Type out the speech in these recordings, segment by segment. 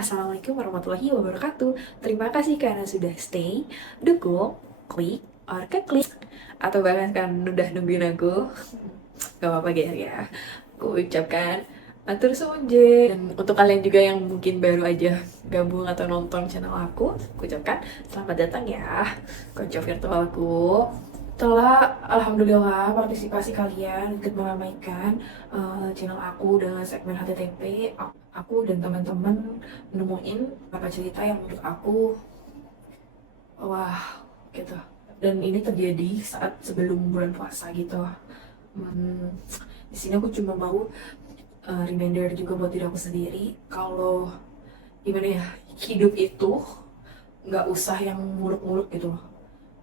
Assalamualaikum warahmatullahi wabarakatuh. Terima kasih karena sudah stay, dukung, klik, or keklik, atau bahkan kan udah nungguin aku. Gak apa-apa ya. Aku ucapkan atur sunje. Dan untuk kalian juga yang mungkin baru aja gabung atau nonton channel aku ucapkan selamat datang ya konco virtualku. Setelah alhamdulillah partisipasi kalian ikut meramaikan channel aku dengan segmen HTTP, aku dan teman-teman nemuin beberapa cerita yang menurut aku wah gitu. Dan ini terjadi saat sebelum bulan puasa gitu. Di sini aku cuma mau reminder juga buat diri aku sendiri kalau gimana ya, hidup itu nggak usah yang muluk-muluk gitu loh.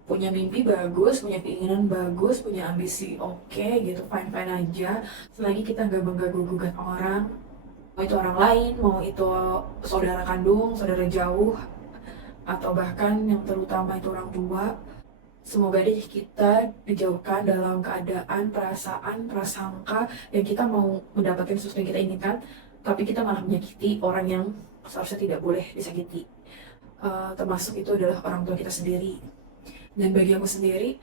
Punya mimpi bagus, punya keinginan bagus, punya ambisi oke gitu, fine-fine aja. Selagi kita nggak bangga-gugat orang, mau itu orang lain, mau itu saudara kandung, saudara jauh, atau bahkan yang terutama itu orang tua. Semoga deh kita dijauhkan dalam keadaan, perasaan, prasangka yang kita mau mendapatkan sesuatu yang kita inginkan, tapi kita malah menyakiti orang yang seharusnya tidak boleh disakiti. Termasuk itu adalah orang tua kita sendiri. Dan bagi aku sendiri,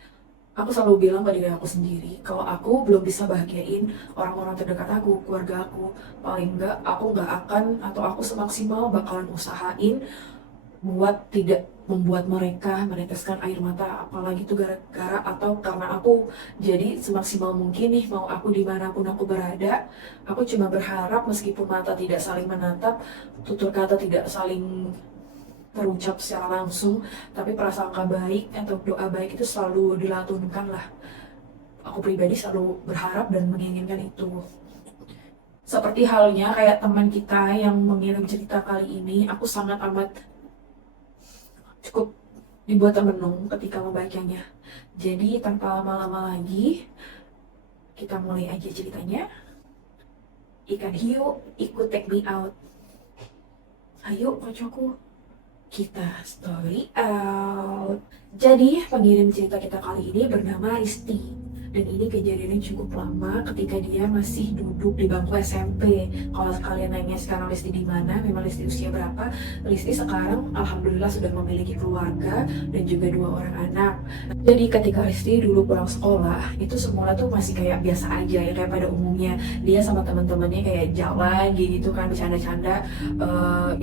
aku selalu bilang pada diri aku sendiri, kalau aku belum bisa bahagiain orang-orang terdekat aku, keluarga aku, paling enggak aku nggak akan atau aku semaksimal bakalan usahain buat tidak membuat mereka meneteskan air mata, apalagi itu gara-gara atau karena aku. Jadi semaksimal mungkin nih, mau aku dimanapun aku berada, aku cuma berharap meskipun mata tidak saling menatap, tutur kata tidak saling terucap secara langsung, tapi prasangka baik atau doa baik itu selalu dilatunkan lah. Aku pribadi selalu berharap dan menginginkan itu. Seperti halnya kayak teman kita yang mengirim cerita kali ini, aku sangat amat cukup dibuat termenung ketika membacanya. Jadi tanpa lama-lama lagi, kita mulai aja ceritanya. Ikan hiu ikut take me out. Ayo kocokku, kita story out. Jadi pengirim cerita kita kali ini bernama Risti. Dan ini kejadiannya cukup lama ketika dia masih duduk di bangku SMP. Kalau kalian nanya sekarang Risti di mana, memang Risti usia berapa? Risti sekarang alhamdulillah sudah memiliki keluarga dan juga 2 orang anak. Jadi ketika Risti dulu pulang sekolah, itu semula tuh masih kayak biasa aja ya, kayak pada umumnya. Dia sama teman-temannya kayak jalan gitu kan, bercanda-canda.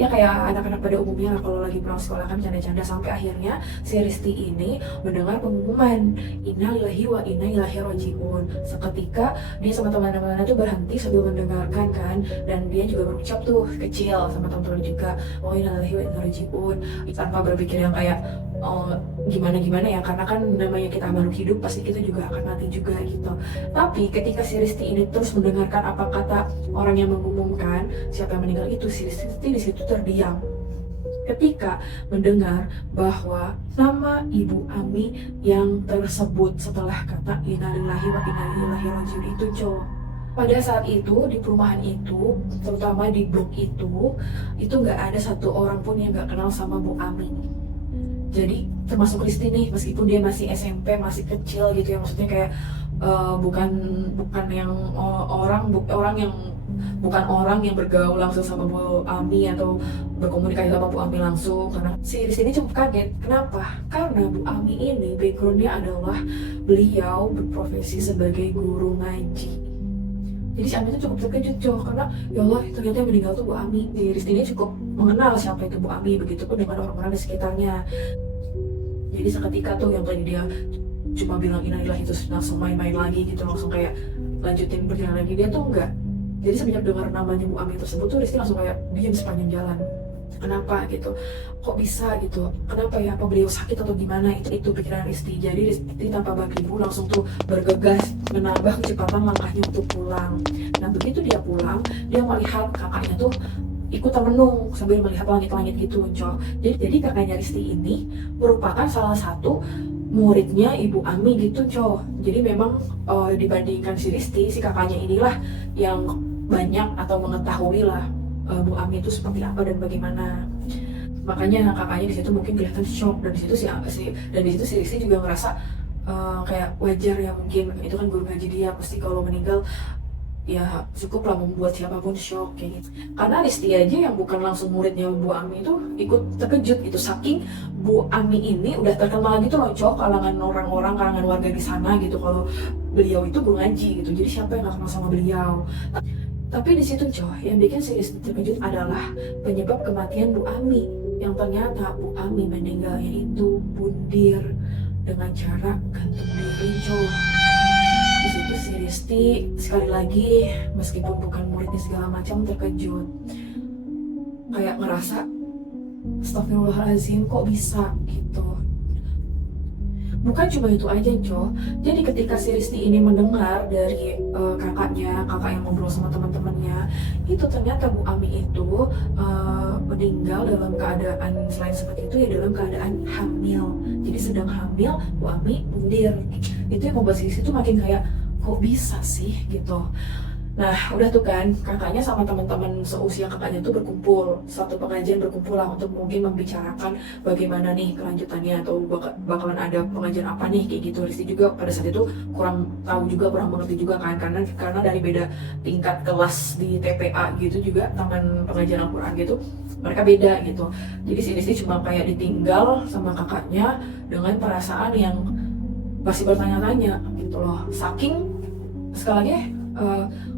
Ya kayak anak-anak pada umumnya lah kalau lagi pulang sekolah kan bercanda-canda. Sampai akhirnya si Risti ini mendengar pengumuman innalillahi wa inna ilaihi rajiun. Seketika dia sama teman-temannya tuh berhenti sambil mendengarkan kan, dan dia juga berucap tuh kecil sama teman-teman juga, oh innalillahi wa inna rajiun, tanpa berpikir yang kayak oh gimana ya, karena kan namanya kita makhluk hidup pasti kita juga akan mati juga gitu. Tapi ketika si Risti ini terus mendengarkan apa kata orang yang mengumumkan siapa yang meninggal itu, si Risti di situ terdiam ketika mendengar bahwa nama Ibu Ami yang tersebut setelah kata innalillahi wa inna ilaihi rajiun itu cowok. Pada saat itu di perumahan itu, terutama di blok itu nggak ada satu orang pun yang nggak kenal sama Bu Ami. Jadi termasuk Risti nih, meskipun dia masih SMP, masih kecil gitu ya, maksudnya kayak bukan yang orang yang bukan orang yang bergaul langsung sama Bu Ami atau berkomunikasi sama Bu Ami langsung. Karena si Risti ini cukup kaget. Kenapa? Karena Bu Ami ini backgroundnya adalah beliau berprofesi sebagai guru ngaji. Jadi si Ami itu cukup terkejut karena ya Allah ternyata yang meninggal tuh Bu Ami. Si Risti ini cukup mengenal siapa itu Bu Ami, begitupun dengan orang-orang di sekitarnya. Jadi seketika tuh yang tadi dia cuma bilang innalillahi itu langsung main-main lagi gitu, langsung kayak lanjutin perjalanan lagi, dia tuh enggak. Jadi semenjak dengar namanya Bu Ami tersebut tuh Risti langsung kayak diam sepanjang jalan. Kenapa gitu? Kok bisa gitu? Kenapa ya? Apa beliau sakit atau gimana? Itu pikiran Risti. Jadi Risti tanpa bagi ibu langsung tuh bergegas menambah kecepatan langkahnya untuk pulang. Nah begitu dia pulang, dia melihat kakaknya tuh ikut termenung sambil melihat langit-langit gitu, Cok. Jadi kakaknya Risti ini merupakan salah satu muridnya Ibu Ami gitu, Cok. Jadi memang dibandingkan si Risti, si kakaknya inilah yang banyak atau mengetahui lah Bu Ami itu seperti apa dan bagaimana. Makanya kakaknya di situ mungkin kelihatan shock, dan di situ si Risti juga ngerasa kayak wajar ya, mungkin itu kan guru ngaji dia, pasti kalau meninggal ya cukuplah membuat siapapun shock kayak gitu. Karena Risti aja yang bukan langsung muridnya Bu Ami itu ikut terkejut gitu, saking Bu Ami ini udah terkenal gitu loh Cok, kalangan orang-orang, kalangan warga di sana gitu kalau beliau itu guru ngaji gitu. Jadi siapa yang gak kenal sama beliau? Tapi di situ Cok, yang bikin si Risti terkejut adalah penyebab kematian Bu Ami, yang ternyata Bu Ami meninggalnya itu bundir dengan cara gantung diri Cok. Di situ si Risti sekali lagi meskipun bukan muridnya segala macam terkejut, kayak ngerasa astagfirullahaladzim kok bisa gitu. Bukan cuma itu aja Cok, jadi ketika si Risti ini mendengar dari kakak yang ngobrol sama teman-temannya, itu ternyata Bu Ami itu meninggal dalam keadaan selain seperti itu ya dalam keadaan hamil. Jadi sedang hamil, Bu Ami bundir. Itu yang membuat si Risti itu makin kayak kok bisa sih gitu. Nah udah tuh kan kakaknya sama teman-teman seusia kakaknya tuh berkumpul, satu pengajian berkumpul lah untuk mungkin membicarakan bagaimana nih kelanjutannya atau bakalan ada pengajian apa nih kayak gitu. Risti juga pada saat itu kurang tahu juga, kurang mengerti juga kan, karena dari beda tingkat kelas di TPA gitu juga, taman pengajian Al-Quran gitu, mereka beda gitu. Jadi si Risti cuma kayak ditinggal sama kakaknya dengan perasaan yang masih bertanya-tanya gitu loh. Saking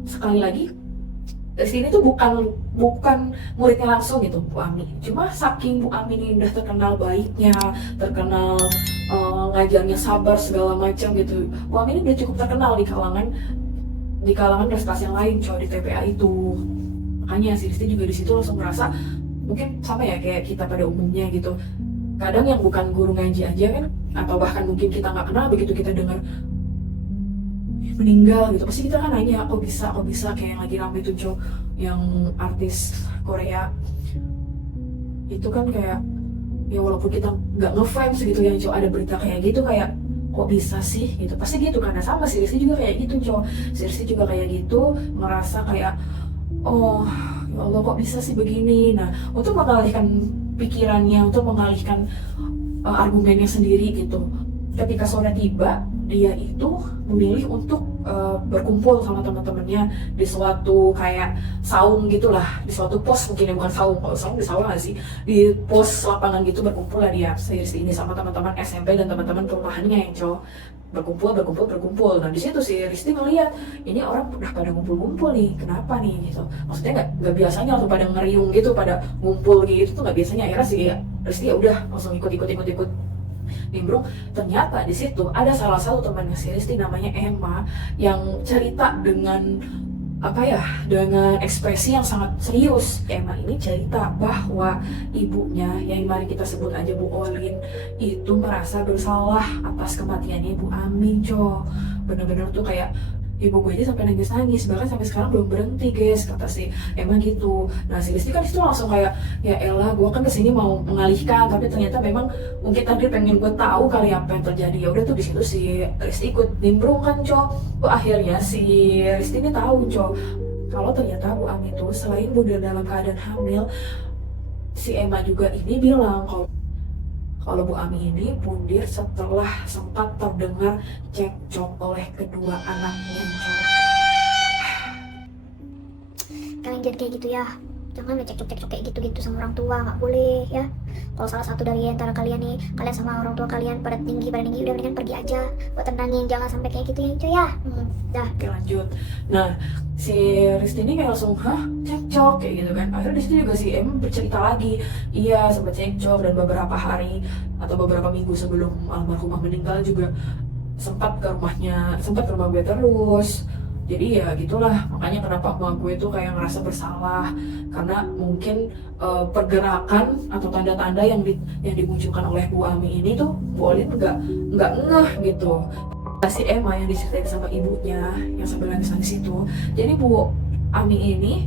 sekali lagi Risti ini tuh bukan muridnya langsung gitu Bu Ami, cuma saking Bu Ami ini udah terkenal baiknya, terkenal ngajarnya sabar segala macam gitu. Bu Ami ini udah cukup terkenal di kalangan prestasi yang lain cowok di TPA itu. Makanya si Risti juga di situ langsung merasa mungkin sama ya kayak kita pada umumnya gitu. Kadang yang bukan guru ngaji aja kan, atau bahkan mungkin kita nggak kenal, begitu kita dengar meninggal gitu pasti kita kan nanya kok bisa kayak yang lagi rame tuh Cok, yang artis Korea itu kan kayak ya walaupun kita nggak ngefans gitu yang Cok ada berita kayak gitu kayak kok bisa sih gitu, pasti gitu. Karena sama si Rizky juga kayak gitu Cok, si Rizky juga kayak gitu merasa kayak oh ya Allah kok bisa sih begini. Nah untuk mengalihkan pikirannya, untuk mengalihkan argumennya sendiri gitu, ketika sore tiba dia itu memilih untuk berkumpul sama teman-temannya di suatu kayak saung gitulah, di suatu pos mungkin ya, bukan saung, kalau saung di sawah sih, di pos lapangan gitu berkumpul lah dia si ini sama teman-teman SMP dan teman-teman perumahannya yang cowok berkumpul. Nah di situ si Risti ngeliat ini orang udah pada ngumpul-ngumpul nih, kenapa nih gitu. Maksudnya nggak biasanya langsung pada ngeriung gitu, pada ngumpul gitu tuh nggak biasanya. Akhirnya si Risti ya udah langsung ikut nimbrung. Ternyata di situ ada salah satu temannya si Risti namanya Emma yang cerita dengan dengan ekspresi yang sangat serius. Emma ini cerita bahwa ibunya yang mari kita sebut aja Bu Olin itu merasa bersalah atas kematiannya Bu Ami Jo. Bener-bener tuh kayak ibu gue aja sampai nangis, bahkan sampai sekarang belum berhenti guys, kata si Emma gitu. Nah si Rizky kan disitu langsung kayak ya elah gue kan kesini mau mengalihkan, tapi ternyata memang mungkin tadi pengen gue tahu kali apa yang terjadi. Ya udah tuh di situ si Rizky ikut nimbrung kan Cok. Akhirnya si Rizky ini tahu Cok kalau ternyata Bu Ami itu selain bunda dalam keadaan hamil, si Emma juga ini bilang kalau Bu Ami ini bundir setelah sempat terdengar cekcok oleh kedua anaknya. Kalian jangan kayak gitu ya, jangan cekcok kayak gitu sama orang tua, nggak boleh ya. Kalau salah satu dari antara kalian nih, kalian sama orang tua kalian pada tinggi, udah mendingan pergi aja buat tenangin, jangan sampai kayak gitu ya cuy ya. Dah. Oke lanjut. Nah si Risti ini kayak langsung cekcok kayak gitu kan. Akhirnya disitu juga si Em bercerita lagi, iya sempat cekcok dan beberapa hari atau beberapa minggu sebelum almarhumah meninggal juga sempat ke rumah gue terus. Jadi ya gitulah, makanya kenapa emak gue tuh kayak ngerasa bersalah karena mungkin pergerakan atau tanda-tanda yang dimunculkan oleh Bu Ami ini tuh Bu Olin nggak ngeh gitu. Si Emma yang diceritain sama ibunya yang sambil nangis itu, jadi Bu Ami ini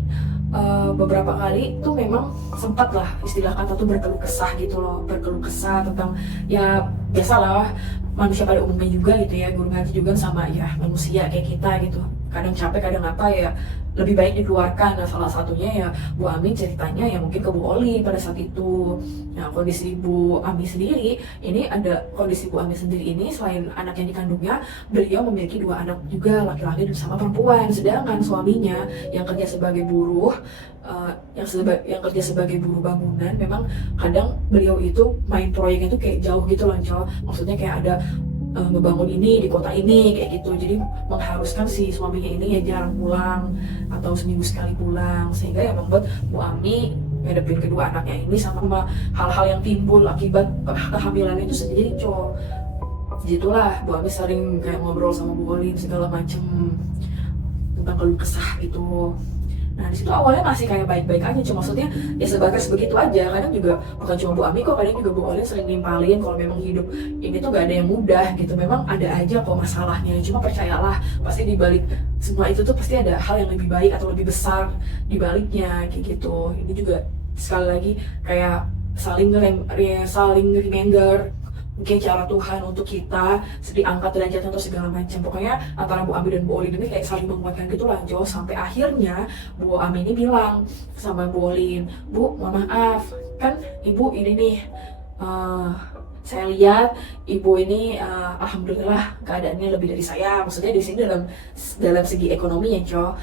beberapa kali tuh memang sempat lah istilah kata tuh berkeluh kesah gitu loh, berkeluh kesah tentang ya biasalah manusia pada umumnya juga gitu ya, guru ngaji juga sama ya manusia kayak kita gitu, kadang capek kadang apa ya lebih baik dikeluarkan. Nah, salah satunya ya Bu Ami ceritanya ya mungkin ke Bu Oli pada saat itu. Nah, kondisi Bu Ami sendiri, ini ada kondisi Bu Ami sendiri ini selain anak yang dikandungnya, beliau memiliki 2 anak juga, laki-laki sama perempuan. Sedangkan suaminya yang kerja sebagai buruh, yang kerja sebagai buruh bangunan, memang kadang beliau itu main proyeknya tuh kayak jauh gitu loh, maksudnya kayak ada ngebangun ini di kota ini kayak gitu, jadi mengharuskan si suaminya ini ya jarang pulang atau seminggu sekali pulang, sehingga ya membuat Bu Ami ngadepin kedua anaknya ini sama hal-hal yang timbul akibat kehamilan itu sendiri, Jadilah Bu Ami sering kayak ngobrol sama Bu Olin segala macem tentang keluh kesah gitu. Nah, di situ awalnya masih kayak baik-baik aja, cuma maksudnya ya sebatas begitu aja. Kadang juga bukan cuma Bu Ami kok, kadang juga Bu Olin sering nimpalin kalau memang hidup ini tuh gak ada yang mudah gitu. Memang ada aja kok masalahnya, cuma percayalah pasti di balik semua itu tuh pasti ada hal yang lebih baik atau lebih besar di baliknya kayak gitu. Ini juga sekali lagi kayak saling reminder mungkin cara Tuhan untuk kita diangkat derajatnya atau segala macam. Pokoknya antara Bu Ami dan Bu Olin ini kayak saling menguatkan gitu lah, sampai akhirnya Bu Ami ini bilang sama Bu Olin, "Bu, mohon maaf, kan Ibu ini nih saya lihat Ibu ini alhamdulillah keadaannya lebih dari saya." Maksudnya di sini dalam segi ekonomi ya,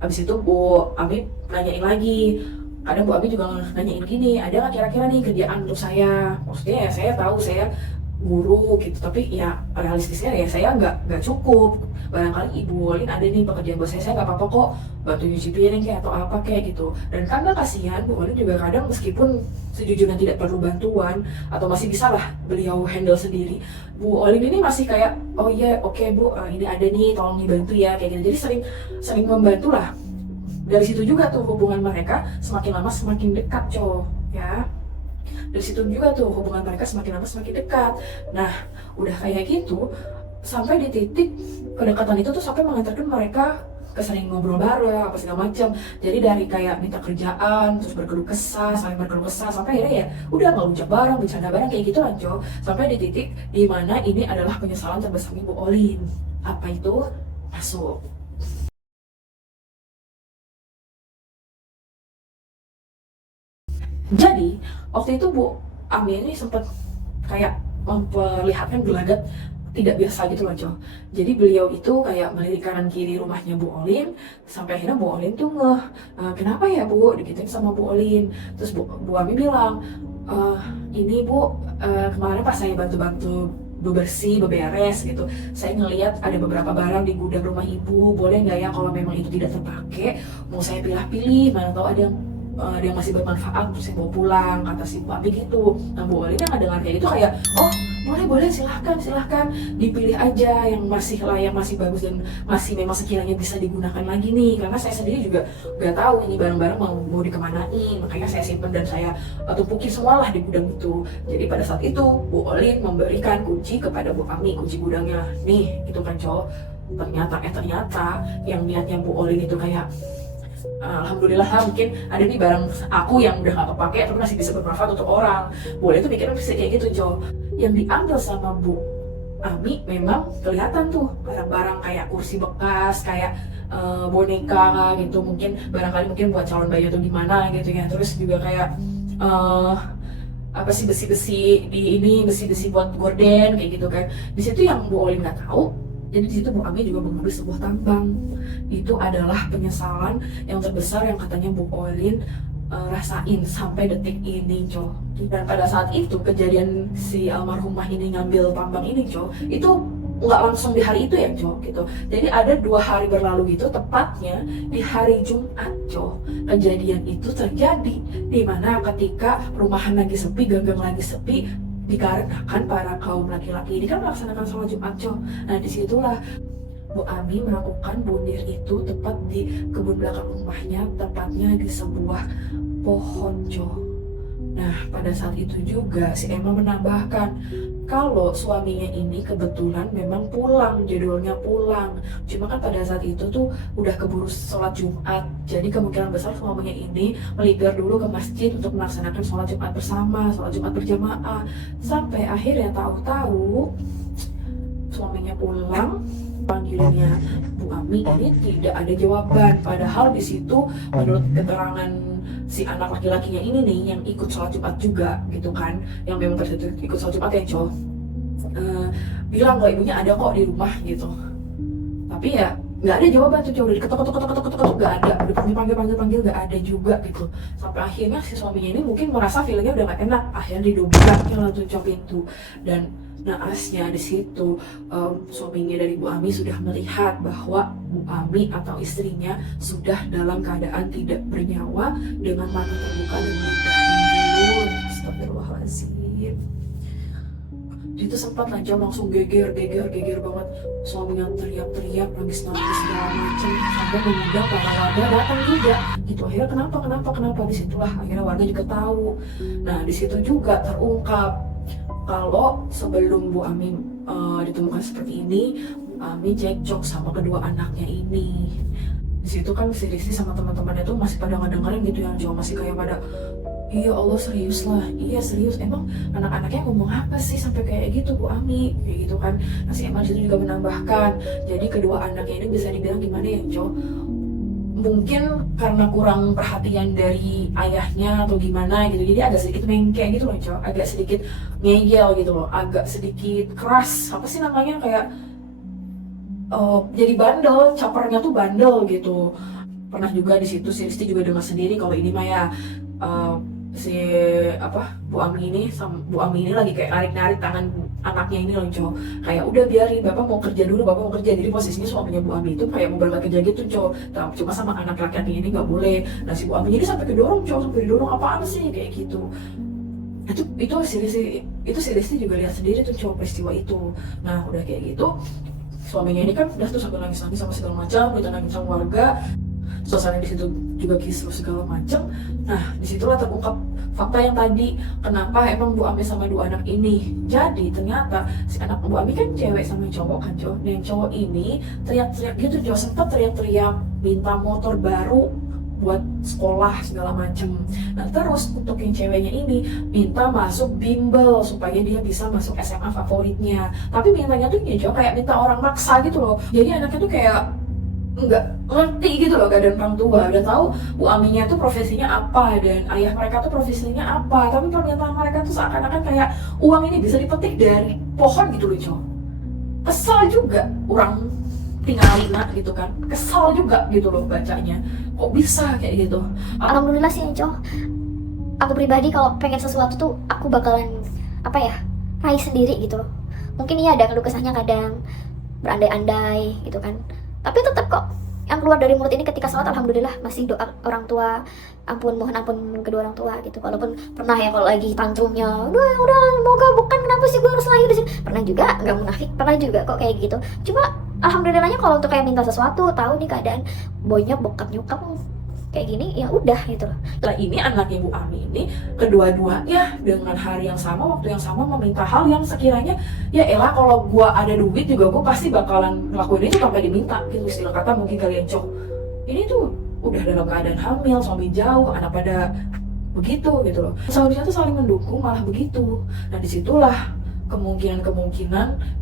Habis itu Bu Ami nanyain lagi, kadang Bu Ami juga nanyain gini, ada nggak kira-kira nih kerjaan untuk saya? Maksudnya ya saya tahu saya guru gitu, tapi ya realistisnya ya saya nggak cukup. Barangkali Ibu Olin ada nih pekerjaan buat saya nggak apa-apa kok bantu nyuci piring kayak atau apa kayak gitu. Dan karena kasihan Bu Olin juga kadang meskipun sejujurnya tidak perlu bantuan atau masih bisa lah beliau handle sendiri, Bu Olin ini masih kayak oh iya oke, Bu, ini ada nih tolong dibantu ya kayak gitu. Jadi sering membantu lah. Dari situ juga tuh hubungan mereka semakin lama semakin dekat, ya. Dari situ juga tuh hubungan mereka semakin lama semakin dekat. Nah, udah kayak gitu sampai di titik kedekatan itu tuh sampai mengantarkan mereka ke sering ngobrol bareng apa segala macam. Jadi dari kayak minta kerjaan, terus saling berkeluh kesah, sampai akhirnya ya udah ngelunjak bareng, bercanda bareng kayak gitu lah, sampai di titik di mana ini adalah penyesalan terbesarnya Bu Olin. Apa itu? Masuk. Jadi waktu itu Bu Ami ini sempat kayak memperlihatkan gelagat tidak biasa gitu loh, Jadi beliau itu kayak melirik kanan kiri rumahnya Bu Olin, sampai akhirnya Bu Olin tuh kenapa ya Bu, digituin sama Bu Olin. Terus Bu Ami bilang, ini Bu, kemarin pas saya bantu-bantu beberes gitu, saya ngelihat ada beberapa barang di gudang rumah Ibu, boleh nggak ya kalau memang itu tidak terpakai, mau saya pilih-pilih, mana tahu ada yang masih bermanfaat terus saya bawa pulang, kata si Bu Ami gitu. Nah, Bu Olin yang dengar kayak gitu kayak oh boleh silahkan dipilih aja yang masih layak, masih bagus, dan masih memang sekiranya bisa digunakan lagi nih, karena saya sendiri juga nggak tahu ini barang-barang mau dikemanain, makanya saya simpen dan saya tumpukin semua lah di gudang itu. Jadi pada saat itu Bu Olin memberikan kunci kepada Bu Ami, kunci gudangnya nih gitu kan, ternyata yang niatnya Bu Olin itu kayak alhamdulillah mungkin ada nih barang aku yang udah gak kepake tapi masih bisa bermanfaat untuk orang. Boleh tuh mikirnya bisa kayak gitu, Yang diambil sama Bu Ami memang kelihatan tuh barang-barang kayak kursi bekas, kayak boneka gitu, mungkin barangkali mungkin buat calon bayi atau gimana gitu ya. Terus juga kayak apa sih besi-besi buat gorden kayak gitu kan. Di situ yang Bu Olin nggak tahu. Jadi di situ Bu Ami juga mengambil sebuah tambang. Itu adalah penyesalan yang terbesar yang katanya Bu Olin rasain sampai detik ini, Dan pada saat itu kejadian si almarhumah ini ngambil tambang ini, itu nggak langsung di hari itu ya, gitu. Jadi ada 2 hari berlalu gitu, tepatnya di hari Jumat, Kejadian itu terjadi di mana ketika rumahan lagi sepi, ganggang lagi sepi, dikarenakan para kaum laki-laki ini kan melaksanakan sholat Jumat, Nah disitulah Bu Ami melakukan bunuh itu tepat di kebun belakang rumahnya, tepatnya di sebuah pohon, Nah pada saat itu juga si Emma menambahkan kalau suaminya ini kebetulan memang pulang, judulnya pulang. Cuma kan pada saat itu tuh udah keburu sholat Jumat. Jadi kemungkinan besar suaminya ini melipir dulu ke masjid untuk melaksanakan sholat Jumat bersama, sholat Jumat berjamaah. Sampai akhirnya tahu-tahu suaminya pulang, panggilannya Bu Ami ini tidak ada jawaban. Padahal di situ menurut keterangan si anak laki-lakinya ini nih yang ikut sholat Jumat juga gitu kan, yang memang terjadi ikut sholat Jumat ya cow, bilang kalau ibunya ada kok di rumah gitu. Tapi ya nggak ada jawaban tuh cow, udah diketok nggak ada, udah panggil nggak ada juga gitu. Sampai akhirnya si suaminya ini mungkin merasa feelingnya udah nggak enak, akhirnya didobraknya lah tuh cow pintu. Dan naasnya di situ suaminya dari Bu Ami sudah melihat bahwa Bu Ami atau istrinya sudah dalam keadaan tidak bernyawa dengan mata terbuka dan ludah menjulur. Astagfirullahaladzim. Dia tuh sempat aja langsung geger banget. Suaminya teriak-teriak, nangis segala macam sampai mengundang para warga datang juga. Gitu akhirnya kenapa? Disitulah akhirnya warga juga tahu. Nah di situ juga terungkap kalau sebelum Bu Ami ditemukan seperti ini, Bu Ami cekcok sama kedua anaknya ini. Di situ kan si Rizky sama teman-temannya tuh masih pada ngedengerin gitu yang Jawa, masih kayak pada iya Allah serius lah, iya serius, emang anak-anaknya ngomong apa sih sampai kayak gitu Bu Ami, kayak gitu kan. Nah si Emma disitu juga menambahkan, jadi kedua anaknya ini bisa dibilang gimana ya Jawa, mungkin karena kurang perhatian dari ayahnya atau gimana gitu, jadi agak sedikit mengke gitu loh Cok, agak sedikit ngeyel gitu loh, agak sedikit keras, apa sih namanya, kayak jadi bandel, capernya tuh bandel gitu. Pernah juga di situ si Risti juga dengar sendiri kalau ini mah ya si Bu Ami ini sama Bu Ami ini lagi kayak narik tangan anaknya ini loh Cok, kayak udah biarin bapak mau kerja dulu, jadi posisinya suaminya Bu Ami itu kayak mau berangkat kerja gitu Cok, cuma sama anak laki-laki ini nggak boleh. Nah si Bu Ami ini sampai kedorong Cok, sampai didorong apaan sih kayak gitu. Itu si Risti juga lihat sendiri tuh Cok peristiwa itu. Nah udah kayak gitu suaminya ini kan udah tuh sampai nangis sama segala macam, ditangani sama warga, suasana di situ juga kisruh segala macam. Nah disitulah terungkap fakta yang tadi, kenapa emang Bu Ami sama dua anak ini. Jadi ternyata si anak Bu Ami kan cewek sama cowok kan Cok, yang cowok ini teriak-teriak gitu Cok, sempat teriak-teriak minta motor baru buat sekolah segala macem. Nah terus untuk yang ceweknya ini minta masuk bimbel supaya dia bisa masuk SMA favoritnya. Tapi mintanya tuh ya Cok, kayak minta orang maksa gitu loh. Jadi anaknya tuh kayak nggak ngerti gitu loh keadaan orang tua. Udah tahu Bu Aminya tuh profesinya apa dan ayah mereka tuh profesinya apa, tapi permintaan mereka tuh seakan-akan kayak uang ini bisa dipetik dari pohon gitu loh Cok. Kesel juga orang tinggalin gitu kan, kesel juga gitu loh bacanya, kok bisa kayak gitu. Alhamdulillah sih Enco, aku pribadi kalau pengen sesuatu tuh aku bakalan raih sendiri gitu loh. Mungkin iya ada keluh kesahnya kadang berandai-andai gitu kan, tapi tetap kok yang keluar dari mulut ini ketika sholat alhamdulillah masih doa orang tua, mohon ampun kedua orang tua gitu. Walaupun pernah ya kalau lagi tantrumnya udah semoga bukan, kenapa sih gue harus lahir di sini, pernah juga, nggak munafik, pernah juga kok kayak gitu. Cuma alhamdulillahnya kalau untuk kayak minta sesuatu, tahu nih keadaan boynya bokap nyokap kayak gini, ya udah gitu loh. Nah ini anaknya Bu Ami ini kedua-duanya dengan hari yang sama, waktu yang sama meminta hal yang sekiranya ya elah kalau gua ada duit juga gua pasti bakalan ngelakuin itu tanpa diminta gitu. Istilah kata mungkin kalian Cok, ini tuh udah dalam keadaan hamil, suami jauh, anak pada begitu gitu loh. Seharusnya tuh saling mendukung, malah begitu. Nah disitulah kemungkinan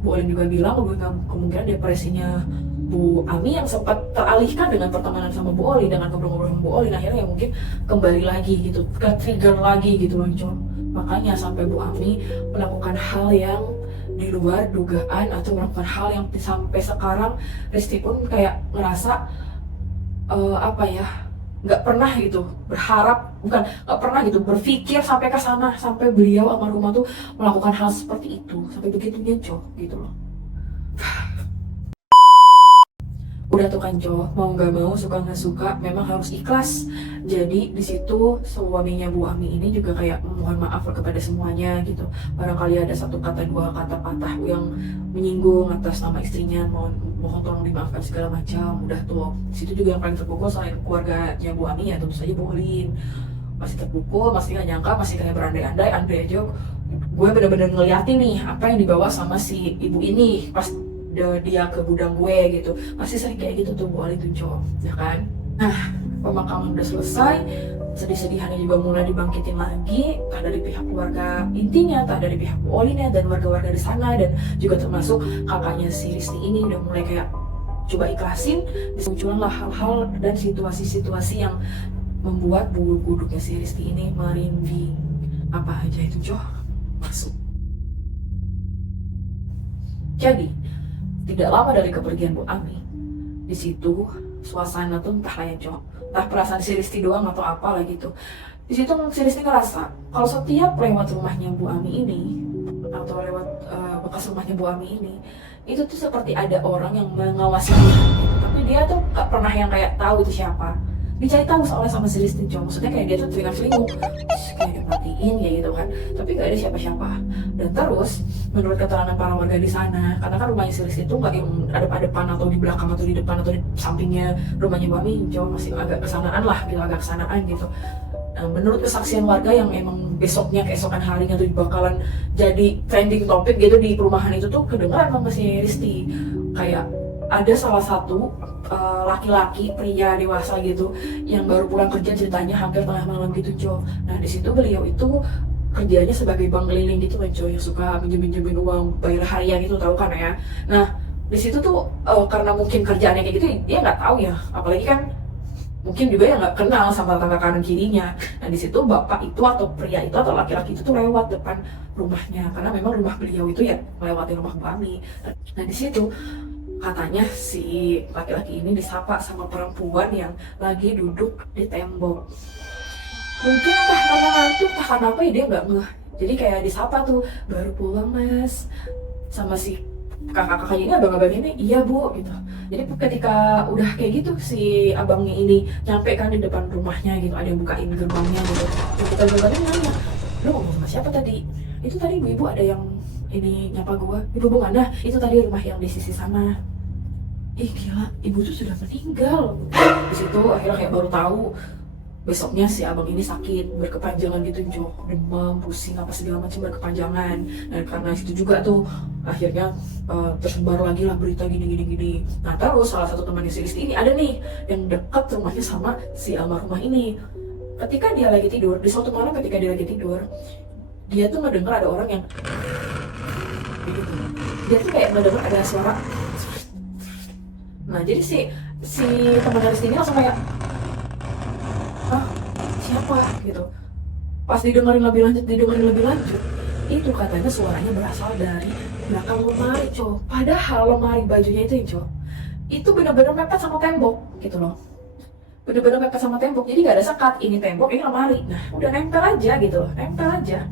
Bu Olin juga bilang kemungkinan depresinya Bu Ami yang sempat teralihkan dengan pertemanan sama Bu Oli, dengan ngobrol-ngobrol sama Bu Oli, akhirnya ya mungkin kembali lagi gitu, ke trigger lagi gitu loh Cok. Makanya sampai Bu Ami melakukan hal yang di luar dugaan atau melakukan hal yang sampai sekarang Risti pun kayak ngerasa nggak pernah gitu nggak pernah gitu berpikir sampai ke sana, sampai beliau almarhumah tuh melakukan hal seperti itu sampai begitunya Cok gitu loh. Udah tuh kan Cok, mau nggak mau, suka nggak suka, memang harus ikhlas. Jadi di situ suaminya Bu Ami ini juga kayak mohon maaf kepada semuanya gitu. Barangkali ada satu kata dua kata patah yang menyinggung atas nama istrinya, mohon tolong dimaafkan segala macam. Udah tuh, di situ juga yang paling terpukul selain keluarganya Bu Ami ya tentu saja Bu Olin. Masih terpukul, masih nggak nyangka, masih kayak berandai-andai aja. Gue bener-bener ngeliatin nih apa yang dibawa sama si ibu ini pas dia ke gudang gue gitu, masih sering kayak gitu tuh Bu Olin tuh Cok, ya kan. Nah pemakaman udah selesai, sedih-sedihannya juga mulai dibangkitin lagi, entah dari pihak keluarga intinya, entah dari pihak Bu Olinnya dan warga-warga di sana, dan juga termasuk kakaknya si Risti ini udah mulai kayak coba ikhlasin. Munculanlah hal-hal dan situasi-situasi yang membuat bulu kuduknya si Risti ini merinding. Apa aja itu, Jo? Masuk. Jadi, tidak lama dari kepergian Bu Ami, di situ suasana tuh entah kayak Jo, entah perasaan si Risti doang atau apa lah gitu. Di situ si Risti ngerasa kalau setiap lewat rumahnya Bu Ami ini atau lewat bekas rumahnya Bu Ami ini, itu tuh seperti ada orang yang mengawasi dia gitu. Tapi dia tuh gak pernah yang kayak tahu itu siapa. Dicari tahu soalnya sama si Risti, Jo. Maksudnya kayak dia tuh telinga-telingu, kayak diperhatiin kayak gitu kan. Tapi gak ada siapa-siapa. Dan terus menurut keterangan para warga di sana, karena kan rumahnya si Risti itu nggak yang depan atau di belakang atau di depan atau di sampingnya rumahnya Bu Ami, Jo, masih agak kesanaan lah gitu, agak kesanaan gitu. Nah, menurut kesaksian warga yang emang besoknya keesokan harinya tuh bakalan jadi trending topik gitu di perumahan itu tuh, kedengeran sama si Risti kayak ada salah satu laki-laki pria dewasa gitu yang baru pulang kerja, ceritanya hampir tengah malam gitu, Jo. Nah di situ beliau itu kerjanya sebagai bank keliling gitu kan, Jo, yang suka minjem-minjemin uang bayar harian itu, tahu kan ya. Nah di situ tuh karena mungkin kerjaannya kayak gitu, dia nggak tahu ya, apalagi kan mungkin juga ya nggak kenal sama tetangga kanan kirinya. Nah di situ bapak itu atau pria itu atau laki-laki itu tuh lewat depan rumahnya, karena memang rumah beliau itu ya melewati rumah Bu Ami. Nah di situ katanya si laki-laki ini disapa sama perempuan yang lagi duduk di tembok. Mungkin entah karena ngantuk, entah karena apa ya, dia nggak ngeh. Jadi kayak disapa tuh, baru pulang Mas, sama si kakak-kakaknya ini, abang-abang ini, iya Bu gitu. Jadi ketika udah kayak gitu, si abangnya ini nyampe kan di depan rumahnya gitu, ada yang bukain gerbangnya gitu. Kita gerbangnya nanya, lu ngomong sama siapa tadi? Itu tadi ibu-ibu ada yang ini nyapa gua. Ibu mana? Itu tadi rumah yang di sisi sana. Ih gila, ibu tuh sudah meninggal. Di situ akhirnya kayak baru tahu besoknya si abang ini sakit berkepanjangan gitu, Jo, demam, pusing apa segala macam berkepanjangan. Dan karena itu juga tuh akhirnya tersebar lagi lah berita gini. Nah terus salah satu temannya si Risti ini ada nih yang dekat rumahnya sama si almarhumah ini. Ketika dia lagi tidur, di suatu malam ketika dia lagi tidur, dia tuh ngedenger ada orang yang gitu. Dia tuh kayak ngedenger ada suara. Nah jadi si teman Risti ini langsung kayak, ah siapa gitu. Pas didengerin lebih lanjut, itu katanya suaranya berasal dari belakang lemari, Co. Padahal lemari bajunya itu, Co, itu benar-benar mepet sama tembok gitu loh. Benar-benar mepet sama tembok, jadi gak ada sekat, ini tembok, ini lemari. Nah udah nempel aja gitu loh, nempel aja.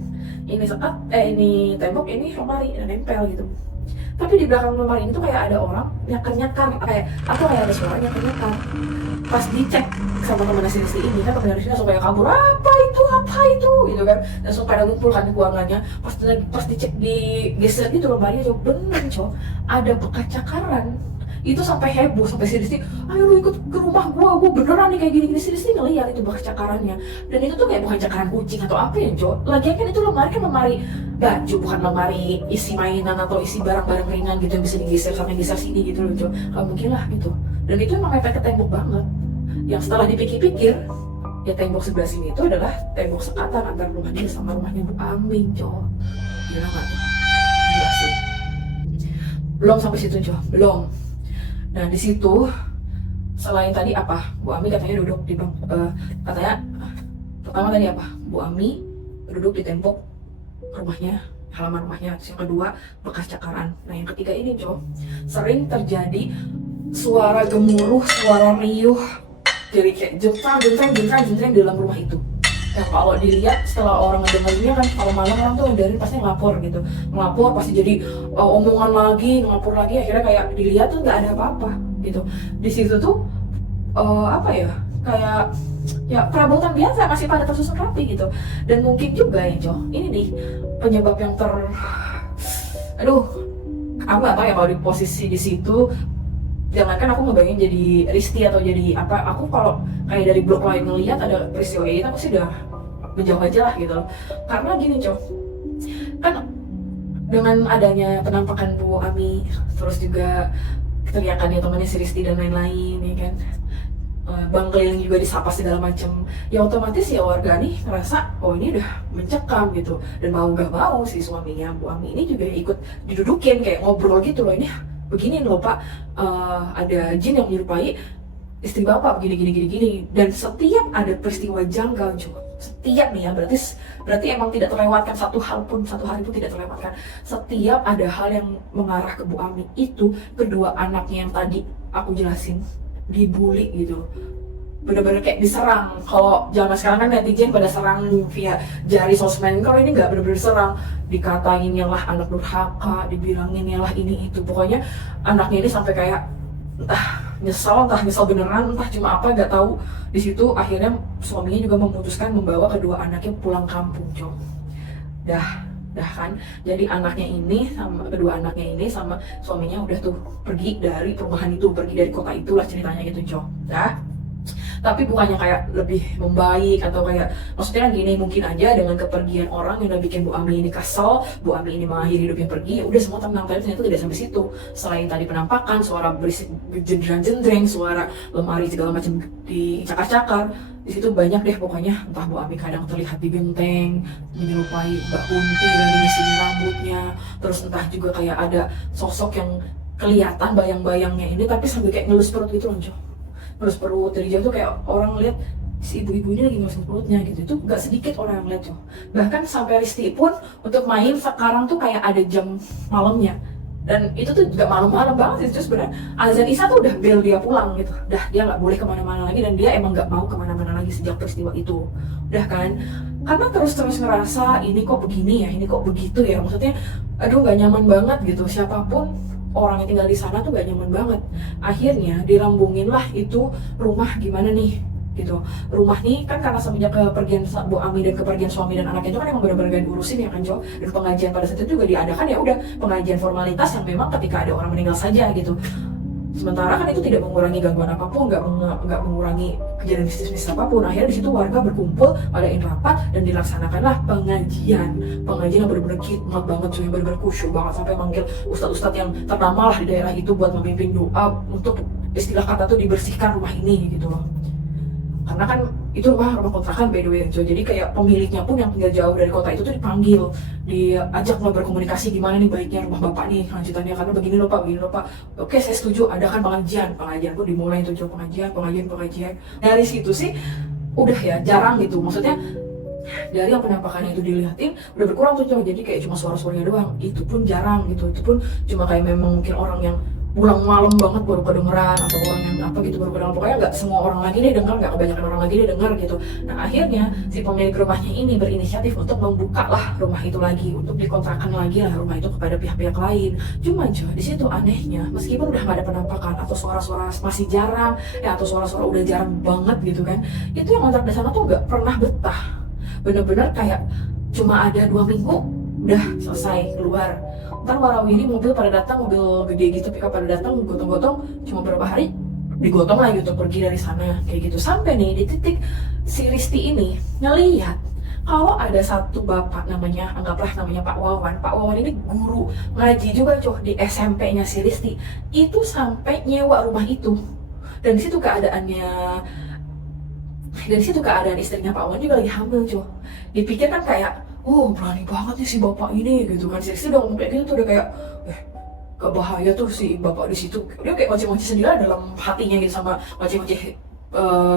Ini sekat, ini tembok, ini lemari, udah nempel gitu. Tapi di belakang lemari ini tuh kayak ada orang nyakar-nyakar, kayak ada suara nyakar-nyakar. Pas dicek sama teman si Risti ini, kan teman Risti langsung kayak kabur, apa itu gitu kan, langsung pada ngumpul kan di keuangannya. Pas dicek, digeser gitu lemari, coba bener, Co, ada bekas cakaran. Itu sampai heboh, sampai si Risti, ayo lu ikut ke rumah gua beneran nih kayak gini. Si Risti ngeliat itu bekas cakarannya, dan itu tuh kayak bukan cakaran kucing atau apa ya, Jo. Lagian kan itu lemari kan lemari baju, bukan lemari isi mainan atau isi barang-barang ringan gitu yang bisa digeser sampai geser sini gitu loh, Jo. Gak mungkin lah gitu. Dan itu emang mepet ke tembok banget. Yang setelah dipikir-pikir, ya tembok sebelah sini itu adalah tembok sekatan antara rumah dia sama rumahnya Bu Ami, Jo. Gila gak tuh? Gila sih. Belum sampai situ, Jo, belum. Nah di situ selain tadi apa, Bu Ami katanya duduk di katanya pertama tadi apa, Bu Ami duduk di tembok rumahnya, halaman rumahnya. Terus yang kedua bekas cakaran. Nah yang ketiga ini, Jo, sering terjadi suara gemuruh, suara riuh, jadi kayak jengkrang di dalam rumah itu. Ya kalau dilihat setelah orang ngedengerinnya kan, kalau malam orang tuh dari pasti ngelapor gitu, pasti jadi omongan lagi, ngelapor lagi, akhirnya kayak dilihat tuh nggak ada apa-apa gitu. Di situ tuh apa ya, kayak ya perabotan biasa masih pada tersusun rapi gitu. Dan mungkin juga ya, Jo, ini nih penyebab yang aku nggak tahu ya kalau di posisi di situ. Jangankan aku ngebayangin jadi Risti atau jadi apa, aku kalau kayak dari blog lain ngelihat ada peristiwa ini, aku sih udah menjauh aja lah gitu loh. Karena gini, Co, kan dengan adanya penampakan Bu Ami, terus juga teriakannya temannya si Risti dan lain-lain ya kan, bang keliling juga disapa segala macem, ya otomatis ya warga nih ngerasa oh ini udah mencekam gitu. Dan mau gak mau si suaminya Bu Ami ini juga ikut didudukin kayak ngobrol gitu loh, ini begini loh Pak, ada jin yang menyerupai istri bapak begini gini gini gini. Dan setiap ada peristiwa janggal juga, setiap nih ya, berarti emang tidak terlewatkan satu hari pun tidak terlewatkan. Setiap ada hal yang mengarah ke Bu Ami itu kedua anaknya yang tadi aku jelasin dibully gitu, bener-bener kayak diserang. Kalau zaman sekarang kan netizen pada serang via jari sosmed, kalau ini nggak, bener-bener serang, dikatain lah anak durhaka, dibilangin lah ini itu, pokoknya anaknya ini sampai kayak entah nyesel beneran, entah cuma apa nggak tahu. Di situ akhirnya suaminya juga memutuskan membawa kedua anaknya pulang kampung, Cok. Dah kan, jadi kedua anaknya ini sama suaminya udah tuh pergi dari perumahan itu, pergi dari kota itulah ceritanya gitu, Cok. Tapi bukannya kayak lebih membaik atau kayak, maksudnya gini, mungkin aja dengan kepergian orang yang udah bikin Bu Ami ini kesel, Bu Ami ini mengakhiri hidupnya pergi, ya udah semua tenang. Tapi ternyata tidak sampai situ. Selain tadi penampakan, suara berisik jendreng, suara lemari segala macam dicakar-cakar, di situ banyak deh pokoknya. Entah Bu Ami kadang terlihat di genteng menyerupai Mbak Kunti dan disini rambutnya, terus entah juga kayak ada sosok yang kelihatan bayang-bayangnya ini tapi sambil kayak ngelus perut gitu loh, terus perut dari jauh tuh kayak orang lihat si ibu-ibu ini lagi ngelusin perutnya gitu. Itu gak sedikit orang yang lihat, Cok. Bahkan sampai Risti pun untuk main sekarang tuh kayak ada jam malamnya, dan itu tuh juga malam-malam banget sih. Terus sebenarnya azan Isya tuh udah bel dia pulang gitu, udah dia nggak boleh kemana-mana lagi, dan dia emang nggak mau kemana-mana lagi sejak peristiwa itu, udah kan. Karena terus ngerasa ini kok begini ya, ini kok begitu ya, maksudnya aduh nggak nyaman banget gitu. Siapapun orang yang tinggal di sana tuh gak nyaman banget. Akhirnya dirambungin lah itu rumah gimana nih gitu. Rumah nih kan karena semenjak kepergian Bu Ami dan kepergian suami dan anaknya itu kan emang benar-benar gak diurusin ya kan, Jo. Dan pengajian pada saat itu juga diadakan ya udah pengajian formalitas yang memang ketika ada orang meninggal saja gitu. Sementara kan itu tidak mengurangi gangguan apapun, nggak mengurangi kejadian mistis apapun. Akhirnya di situ warga berkumpul, adain rapat dan dilaksanakanlah pengajian yang benar-benar khidmat banget, cuy, yang benar-benar khusyuk banget, sampai manggil ustadz-ustadz yang ternama lah di daerah itu buat memimpin doa untuk istilah kata tuh dibersihkan rumah ini gitu loh. Karena kan itu rumah kontrakan by the way, Jo. Jadi kayak pemiliknya pun yang tinggal jauh dari kota itu tuh dipanggil, diajak lah berkomunikasi gimana nih baiknya rumah bapak nih lanjutannya, karena begini loh Pak. Oke, saya setuju, adakan pengajian pun dimulai tuh, Jo. Pengajian. Dari situ sih udah ya jarang gitu, maksudnya dari yang penampakannya itu dilihatin udah berkurang tuh, Jo. Jadi kayak cuma suara-suaranya doang, itu pun jarang gitu. Itu pun cuma kayak memang mungkin orang yang pulang malam banget baru kedengeran, atau orang yang apa gitu baru kedengeran. Pokoknya nggak semua orang lagi deh dengar, nggak kebanyakan orang lagi deh dengar gitu. Nah akhirnya si pemilik rumahnya ini berinisiatif untuk membuka lah rumah itu lagi, untuk dikontrakan lagi lah rumah itu kepada pihak-pihak lain. Cuma Jo, di situ anehnya, meskipun udah nggak ada penampakan atau suara-suara masih jarang ya, atau suara-suara udah jarang banget gitu kan, itu yang kontrak di sana tuh nggak pernah betah. Bener-bener kayak cuma ada 2 minggu udah selesai keluar. Ntar warawiri mobil pada datang, mobil gede gitu pickup pada datang, gotong-gotong, cuma berapa hari digotong lagi gitu, pergi dari sana kayak gitu. Sampai nih di titik si Risti ini ngelihat kalau ada satu bapak namanya, anggaplah namanya Pak Wawan. Pak Wawan ini guru ngaji juga, Coh, di SMP-nya si Risti. Itu sampai nyewa rumah itu. Dan di situ keadaan istrinya Pak Wawan juga lagi hamil, Coh. Dipikir kan kayak, berani banget nih si bapak ini gitu kan. Si udah ngomong kayak gitu tuh udah kayak gak bahaya tuh si bapak di situ. Dia kayak ngoceh-ngoceh sendiri dalam hatinya gitu, sama ngoceh-ngoceh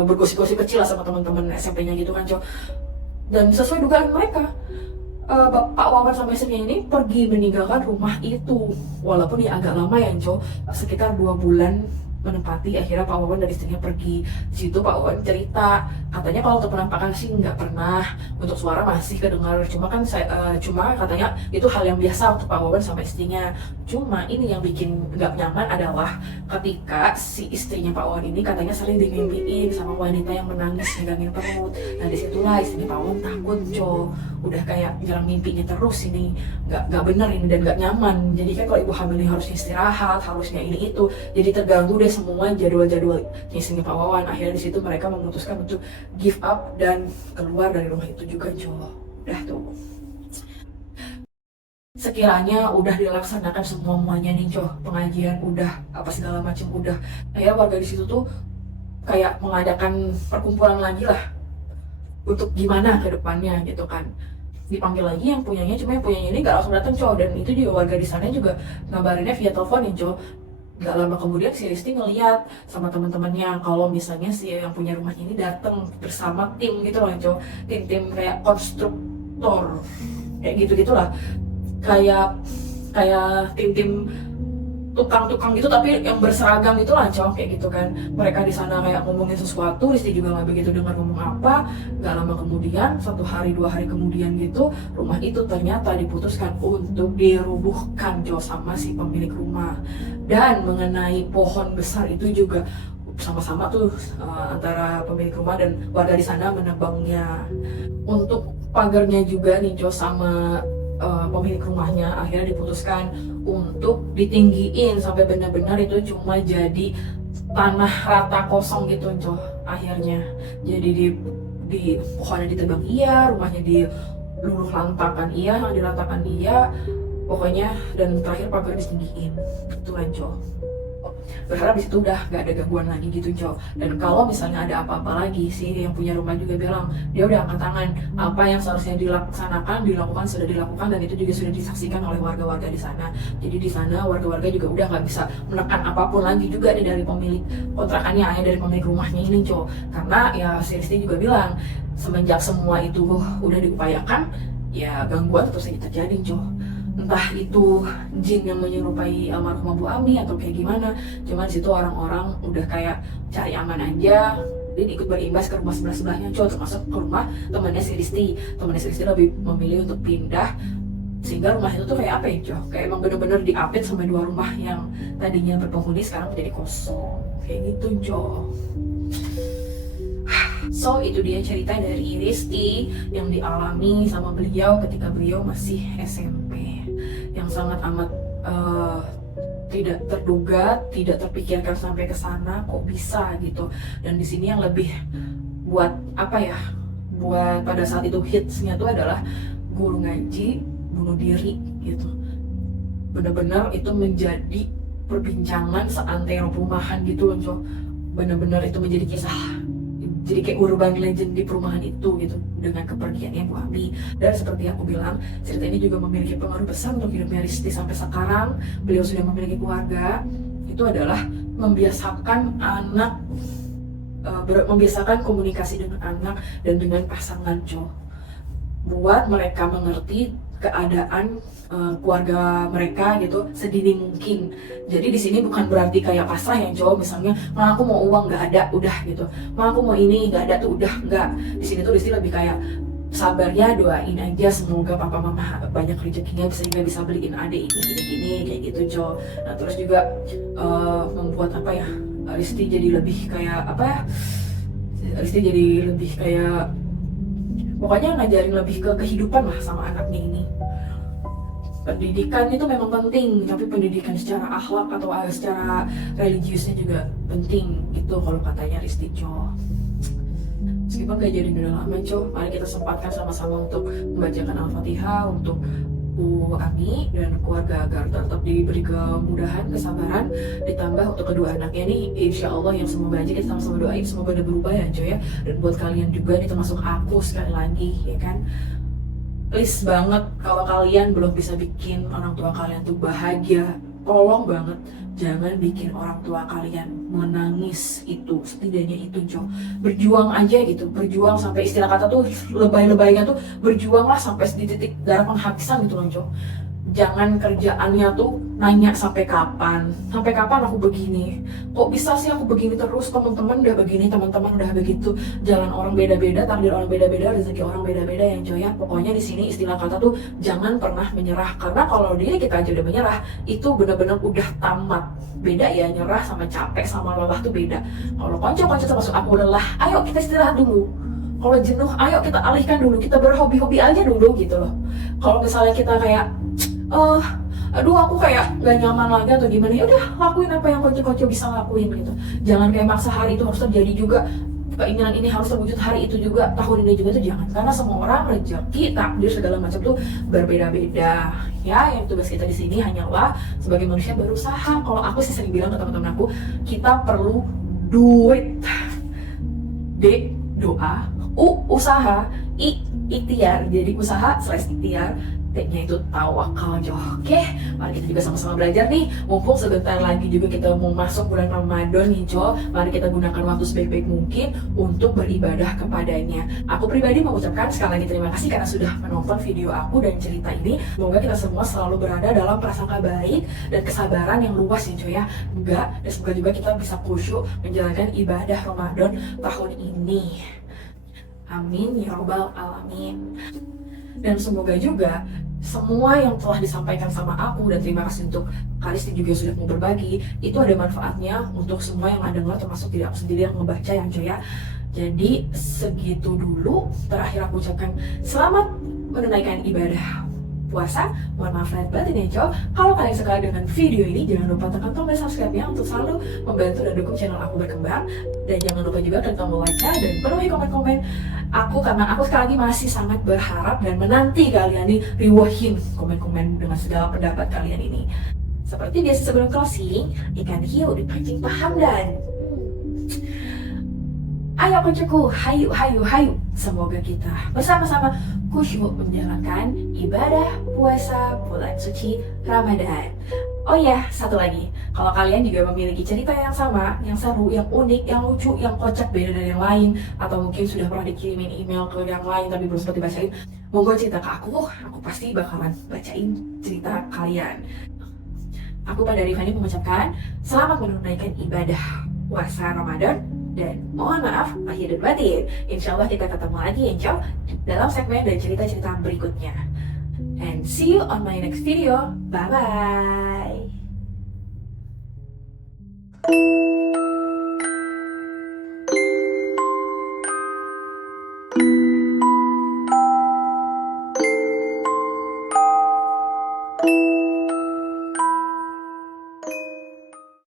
bergosip-gosip kecil lah sama teman-teman SMP-nya gitu kan, Cok. Dan sesuai dugaan mereka, Pak Wawan sama istrinya ini pergi meninggalkan rumah itu, walaupun ya agak lama ya, Cok, sekitar 2 bulan menempati. Akhirnya Pak Wawan dan istrinya pergi. Di situ Pak Wawan cerita, katanya kalau untuk penampakan sih nggak pernah, untuk suara masih kedengar, cuma katanya itu hal yang biasa untuk Pak Wawan sama istrinya. Cuma ini yang bikin nggak nyaman adalah ketika si istrinya Pak Wawan ini katanya sering dimimpiin sama wanita yang menangis megangin perut. Nah disitulah istrinya Pak Wawan takut, udah kayak nyerang mimpinya terus, ini nggak bener ini dan nggak nyaman. Jadi kan kalau ibu hamil ini harusnya istirahat, harusnya ini itu, jadi terganggu deh semua jadwal-jadwal istrinya Pak Wawan. Akhirnya di situ mereka memutuskan untuk give up dan keluar dari rumah itu juga, udah tuh. Sekiranya udah dilaksanakan semuanya nih, pengajian udah, apa segala macam udah, akhirnya warga di situ tuh kayak mengadakan perkumpulan lagi lah untuk gimana ke depannya gitu kan. Dipanggil lagi yang punyanya, cuma yang punyanya ini nggak langsung datang cowok, dan itu juga warga di sana juga ngabarinnya via telepon ya cowok. Gak lama kemudian si Risti ngeliat sama teman-temannya kalau misalnya si yang punya rumah ini datang bersama tim gitu loh cowok, tim-tim kayak konstruktor kayak gitu gitulah, kayak kayak tim-tim tukang-tukang gitu tapi yang berseragam gitu lah cowok kayak gitu kan. Mereka di sana kayak ngomongin sesuatu, Risti juga nggak begitu dengar ngomong apa. Gak lama kemudian, 1 hari 2 hari kemudian gitu, rumah itu ternyata diputuskan untuk dirubuhkan cowok sama si pemilik rumah. Dan mengenai pohon besar itu juga sama-sama tuh antara pemilik rumah dan warga di sana menebangnya. Untuk pagarnya juga nih cowok sama pemilik rumahnya akhirnya diputuskan untuk ditinggiin sampai benar-benar itu cuma jadi tanah rata kosong gitu cowok akhirnya. Jadi di pohonnya ditebang iya, rumahnya diluluh lantakan iya, diratakan iya, pokoknya, dan terakhir pagar ditinggiin gitu kan cowok. Berharap di situ udah gak ada gangguan lagi gitu cowok. Dan kalau misalnya ada apa-apa lagi sih, yang punya rumah juga bilang dia udah angkat tangan, apa yang seharusnya dilakukan sudah dilakukan, dan itu juga sudah disaksikan oleh warga-warga di sana. Jadi di sana warga-warga juga udah nggak bisa menekan apapun lagi juga nih dari pemilik kontrakannya, dari pemilik rumahnya ini cowok. Karena ya si Risti juga bilang semenjak semua itu udah diupayakan, ya gangguan terus saja terjadi cowok. Entah itu jin yang menyerupai almarhum Bu Ami atau kayak gimana, cuman situ orang-orang udah kayak cari aman aja. Dia ikut berimbas ke rumah sebelah-sebelahnya cowok, termasuk ke rumah temannya si Risti. Temannya si Risti lebih memilih untuk pindah, sehingga rumah itu tuh kayak apa ya cowok, kayak emang bener-bener diapit sama 2 rumah yang tadinya berpenghuni sekarang menjadi kosong kayak gitu cowok. So itu dia cerita dari Risti yang dialami sama beliau ketika beliau masih SMP, yang sangat amat tidak terduga, tidak terpikirkan sampai ke sana kok bisa gitu. Dan di sini yang lebih buat apa ya, buat pada saat itu hitsnya tuh adalah guru ngaji bunuh diri gitu. Bener-bener itu menjadi perbincangan seantero perumahan gitu loh cowok. Bener-bener itu menjadi kisah, jadi kayak urban legend di perumahan itu gitu, dengan kepergiannya Bu Ami. Dan seperti aku bilang, cerita ini juga memiliki pengaruh besar untuk hidupnya Risti sampai sekarang. Beliau sudah memiliki keluarga, itu adalah membiasakan anak, membiasakan komunikasi dengan anak dan dengan pasangan cowok, buat mereka mengerti keadaan keluarga mereka gitu sedini mungkin. Jadi di sini bukan berarti kayak pasrah yang cowok, misalnya ma aku mau uang nggak ada udah gitu, ma aku mau ini nggak ada tuh udah nggak. Di sini tuh Risti lebih kayak sabar ya, doain aja semoga papa mama banyak rezekinya sehingga bisa beliin adik ini kayak gitu cowok. Nah terus juga membuat apa ya, Risti jadi lebih kayak apa ya, Risti jadi lebih kayak pokoknya ngajarin lebih ke kehidupan lah sama anaknya ini. Pendidikan itu memang penting, tapi pendidikan secara akhlak atau secara religiusnya juga penting gitu kalau katanya Risti cowok. Meskipun gak jadi udah lama cowok, mari kita sempatkan sama-sama untuk membacakan Al-Fatihah untuk Bu Ami dan keluarga agar tetap diberi kemudahan, kesabaran, ditambah untuk kedua anaknya nih, insya Allah yang semoga aja kita sama-sama doain semoga udah berubah ya coy ya. Dan buat kalian juga nih, termasuk aku sekali lagi ya kan, please banget kalau kalian belum bisa bikin orang tua kalian tuh bahagia, tolong banget jangan bikin orang tua kalian menangis. Itu setidaknya itu cowok, berjuang aja gitu, berjuang sampai istilah kata tuh lebay-lebaynya tuh berjuanglah sampai di titik darah penghabisan gitu loh cowok. Jangan kerjaannya tuh nanya sampai kapan aku begini, kok bisa sih aku begini terus, teman-teman udah begini, teman-teman udah begitu. Jalan orang beda-beda, takdir orang beda-beda, rezeki orang beda-beda yang coy ya. Pokoknya di sini istilah kata tuh jangan pernah menyerah, karena kalau diri kita aja udah menyerah itu benar-benar udah tamat. Beda ya, nyerah sama capek sama lelah tuh beda. Kalau konco-konco termasuk aku lelah, ayo kita istirahat dulu. Kalau jenuh, ayo kita alihkan dulu, kita berhobi-hobi aja dulu gitu loh. Kalau misalnya kita kayak aduh aku kayak gak nyaman lagi atau gimana, ya udah lakuin apa yang konco-konco bisa lakuin gitu. Jangan kayak maksa hari itu harus terjadi juga, keinginan ini harus terwujud hari itu juga, tahun ini juga, tuh jangan. Karena semua orang rezeki, takdir segala macam tuh berbeda-beda ya. Yang tugas kita di sini hanyalah sebagai manusia berusaha. Kalau aku sih sering bilang ke teman-teman aku, kita perlu duit. D. Doa. U. Usaha. I. Ikhtiar. Jadi usaha / ikhtiar. T-nya itu tawakal, Jo. Oke, mari kita juga sama-sama belajar nih. Mumpung sebentar lagi juga kita mau masuk bulan Ramadan nih, Jo. Mari kita gunakan waktu sebaik-baik mungkin untuk beribadah kepadanya. Aku pribadi mengucapkan sekali lagi terima kasih karena sudah menonton video aku dan cerita ini. Semoga kita semua selalu berada dalam prasangka baik dan kesabaran yang luas ya, Jo ya. Enggak, dan semoga juga kita bisa khusyuk menjalankan ibadah Ramadan tahun ini. Amin ya robbal alamin. Dan semoga juga semua yang telah disampaikan sama aku, dan terima kasih untuk Kalisti juga sudah mau berbagi, itu ada manfaatnya untuk semua yang ada dengar, termasuk diri aku sendiri yang membaca yang Joya. Jadi segitu dulu. Terakhir aku ucapkan selamat menunaikan ibadah puasa. Mohon maaf lahir batin ya, Jo. Kalau kalian suka dengan video ini, jangan lupa tekan tombol subscribe-nya untuk selalu membantu dan dukung channel aku berkembang. Dan jangan lupa juga klik tombol like dan penuhi komen-komen aku, karena aku sekali lagi masih sangat berharap dan menanti kalian nih riwahin komen-komen dengan segala pendapat kalian ini. Seperti biasa sebelum closing, ikan hiu dipancing paham dan ayo koncoku, hayu hayu hayu. Semoga kita bersama-sama khusyuk menjalankan ibadah puasa bulan suci Ramadan. Oh ya, satu lagi, kalau kalian juga memiliki cerita yang sama, yang seru, yang unik, yang lucu, yang kocak beda dari yang lain, atau mungkin sudah pernah dikirimin email ke yang lain tapi belum sempat dibacain, monggo cerita ke aku pasti bakalan bacain cerita kalian. Aku pada Rifani mengucapkan selamat menunaikan ibadah puasa Ramadan. Dan mohon maaf lahir dan batin. Insya Allah kita ketemu lagi ya, Jo, dalam segmen dan cerita-cerita berikutnya. And see you on my next video. Bye-bye.